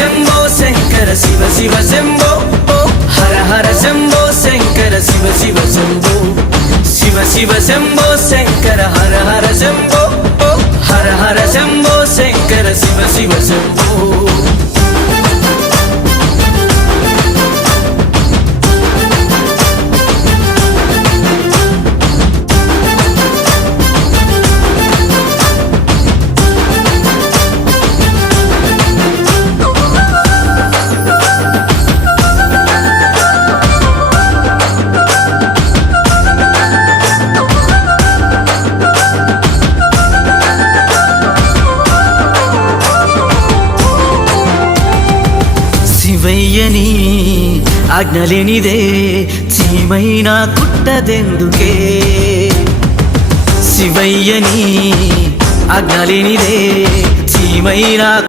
Shambho Shankara Shiva Shiva Shambho Hara Hara Shambho Shankara Shiva Shiva Shambho Shiva Shiva Shambho Shankara Hara Hara Shambho Hara Hara Shambho Shankara Shiva Shiva Shambho శివయ్యని ఆజ్ఞలేనిదే చీమైనా కుట్టదెందుకే శివయ్యని ఆజ్ఞలేనిదే చీమైనా